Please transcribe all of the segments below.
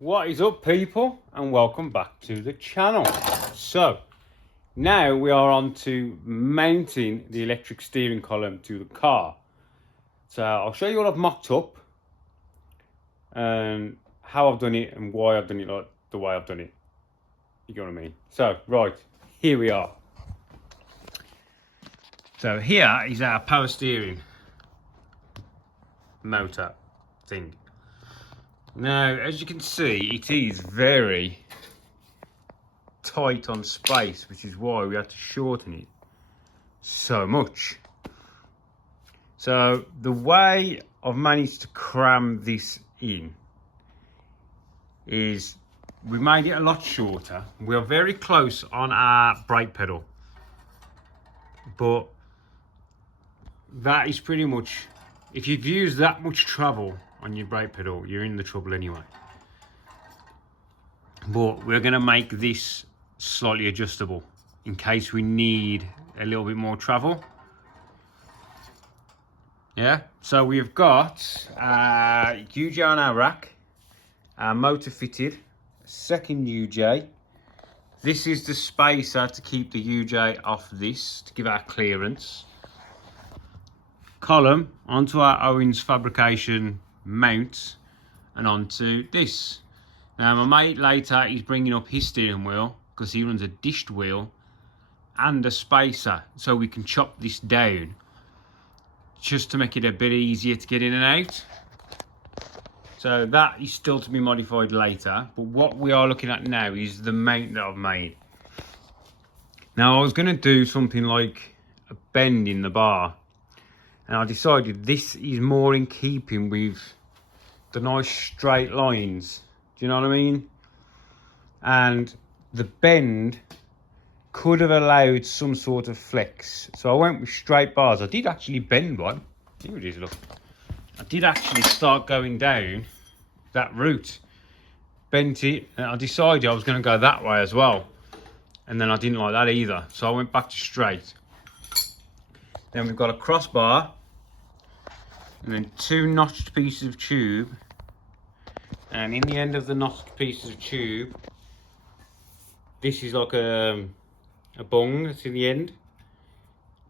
What is up, people, and welcome back to the channel. So now we are on to mounting the electric steering column to the car. So I'll show you what I've mocked up and how I've done it and why I've done it like the way I've done it. You get what I mean? So right, here we are. So here is our power steering motor thing. Now, as you can see, it is very tight on space, which is why we had to shorten it so much. So the way I've managed to cram this in is we made it a lot shorter. We are very close on our brake pedal, but that is pretty much, if you've used that much travel on your brake pedal, you're in the trouble anyway. But we're going to make this slightly adjustable in case we need a little bit more travel. Yeah, so we've got UJ on our rack, our motor fitted, second UJ. This is the spacer to keep the UJ off this, to give our clearance. Column onto our Owens fabrication mount and onto this. Now my mate later is bringing up his steering wheel because he runs a dished wheel and a spacer, so we can chop this down just to make it a bit easier to get in and out. So that is still to be modified later, but what we are looking at now is the mount that I've made. Now I was going to do something like a bend in the bar, and I decided this is more in keeping with the nice straight lines. Do you know what I mean? And the bend could have allowed some sort of flex. So I went with straight bars. I did actually bend one. Here it is, look. I did actually start going down that route. Bent it, and I decided I was going to go that way as well. And then I didn't like that either. So I went back to straight. Then we've got a crossbar, and then two notched pieces of tube, and in the end of the notched pieces of tube, this is like a bung that's in the end,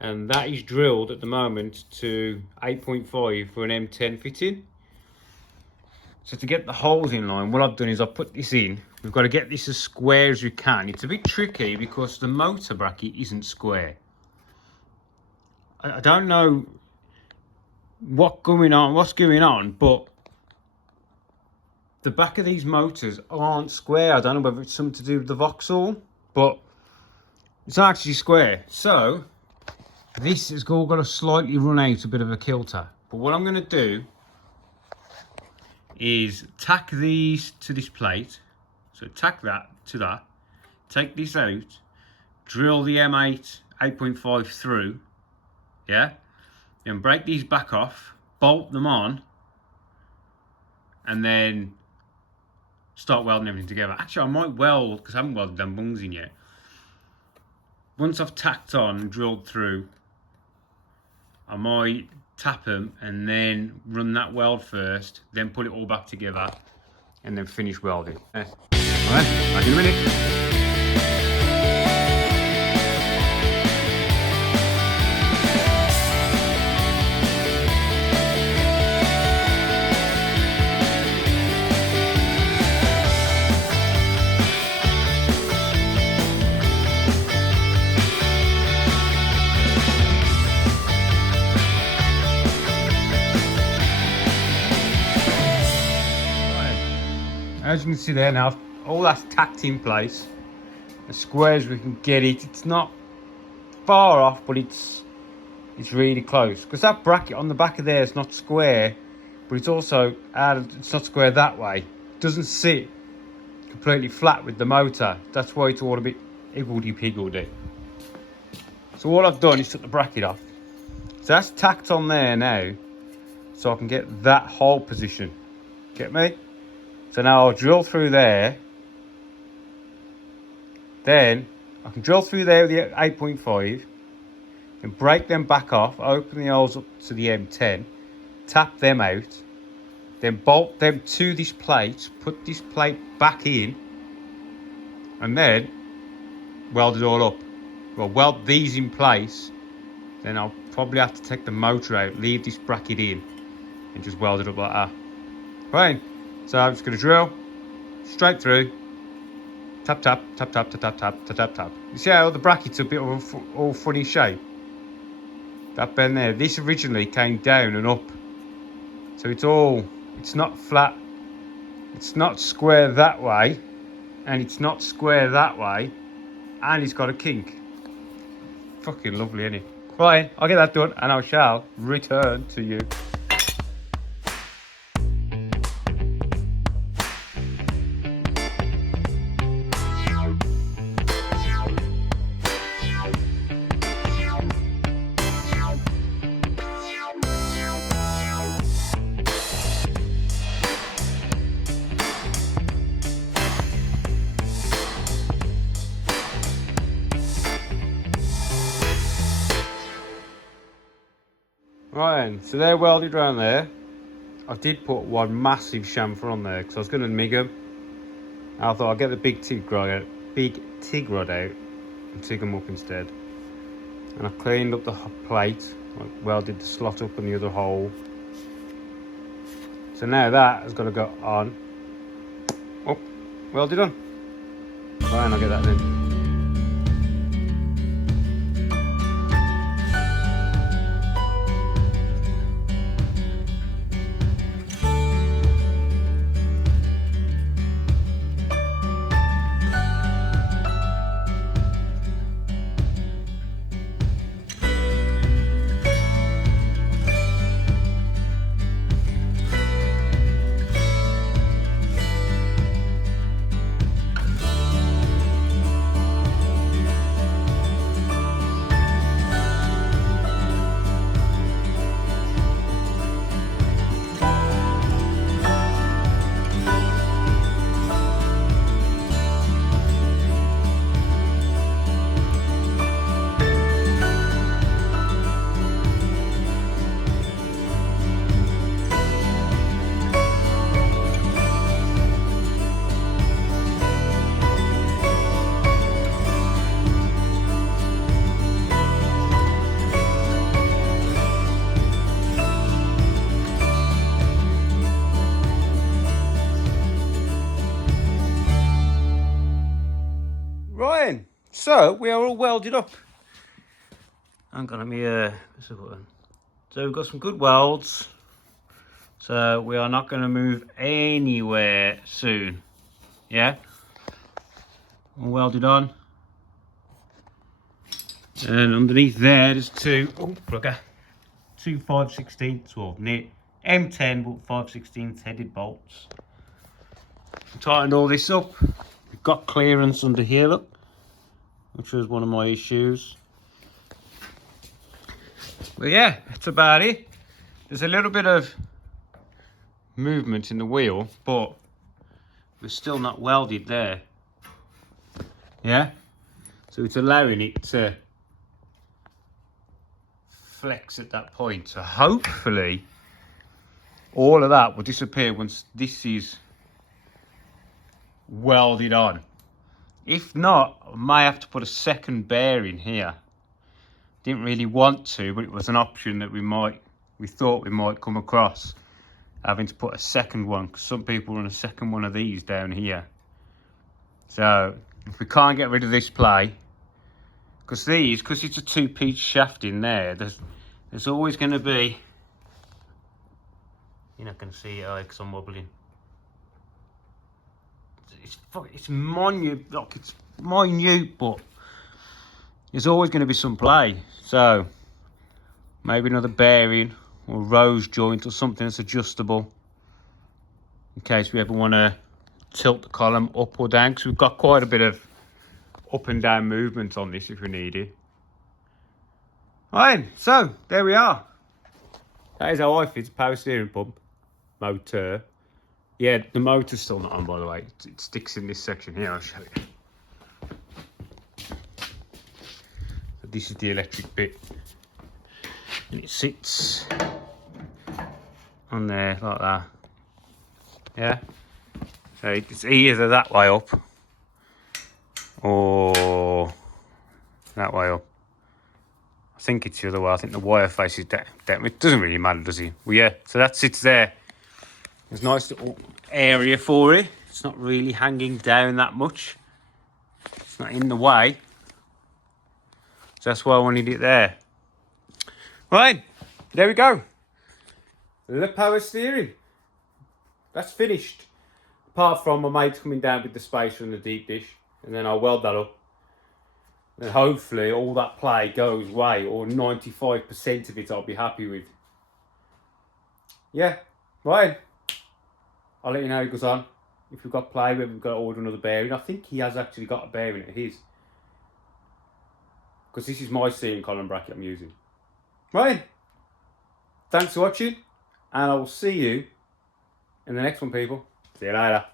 and that is drilled at the moment to 8.5 for an M10 fitting. So to get the holes in line, what I've done is I've put this in. We've got to get this as square as we can. It's a bit tricky because the motor bracket isn't square. I don't know what's going on, but the back of these motors aren't square. I don't know whether it's something to do with the Vauxhall, but it's not actually square. So this has all got to slightly run out a bit of a kilter. But what I'm going to do is tack these to this plate. So tack that to that, take this out, drill the M8 8.5 through, yeah, then break these back off, bolt them on, and then start welding everything together. Actually, I might weld, because I haven't welded them bungs in yet. Once I've tacked on and drilled through, I might tap them and then run that weld first, then put it all back together and then finish welding. Alright, back in a minute. As you can see there now, all that's tacked in place, as square as we can get it. It's not far off, but it's really close, because that bracket on the back of there is not square, but it's also it's not square that way. It doesn't sit completely flat with the motor. That's why it's all a bit higgledy-piggledy. So all I've done is took the bracket off. So that's tacked on there now, so I can get that hole position. Get me? So now I'll drill through there. Then I can drill through there with the 8.5 and break them back off, open the holes up to the M10, tap them out, then bolt them to this plate, put this plate back in, and then weld it all up. Well, weld these in place, then I'll probably have to take the motor out, leave this bracket in, and just weld it up like that. Right, so I'm just going to drill straight through, tap, tap, tap, tap, tap, tap, tap, tap, tap, tap. You see how the bracket's a bit of all funny shape? That bend there, this originally came down and up. So it's not flat, it's not square that way, and it's not square that way, and it's got a kink. Fucking lovely, isn't it? Right, I'll get that done, and I shall return to you. Right, so they're welded around there. I did put one massive chamfer on there because I was going to MIG them. I thought I'd get the big TIG rod out, and TIG them up instead. And I cleaned up the plate, welded the slot up in the other hole. So now that has got to go on. Oh, welded on. Right, and I'll get that then. Right, so we are all welded up. I'm gonna be press the button. So we've got some good welds. So we are not gonna move anywhere soon. Yeah. All welded on. And underneath there's two 5/16, well, knit M10 but 5/16 headed bolts. Tightened all this up. We've got clearance under here, look, which was one of my issues. But yeah, that's about it. There's a little bit of movement in the wheel, but we're still not welded there. Yeah, so it's allowing it to flex at that point. So hopefully all of that will disappear once this is welded on. If not, I may have to put a second bearing here. Didn't really want to, but it was an option that we thought we might come across, having to put a second one, because some people run a second one of these down here. So if we can't get rid of this play, because it's a two-piece shaft in there, there's always going to be, you're not going to see it because I'm wobbling. It's minute, look, it's minute, but there's always going to be some play. So maybe another bearing or rose joint or something that's adjustable in case we ever want to tilt the column up or down, because we've got quite a bit of up and down movement on this if we need it. Right, so there we are. That is how I fit a power steering pump motor. Yeah, the motor's still not on, by the way. It sticks in this section here, I'll show you. So this is the electric bit. And it sits on there like that. Yeah. So it's either that way up or that way up. I think it's the other way. I think the wire faces down. It doesn't really matter, does it? Well, yeah. So that sits there. There's a nice little area for it. It's not really hanging down that much. It's not in the way. So that's why I wanted it there. Right, there we go. The power steering. That's finished. Apart from my mate's coming down with the space from the deep dish. And then I'll weld that up. And hopefully all that play goes away, or 95% of it I'll be happy with. Yeah, right. I'll let you know how it goes on. If we've got play, we've got to order another bearing. I think he has actually got a bearing at his. Because this is my steering column bracket I'm using. Right. Thanks for watching. And I will see you in the next one, people. See you later.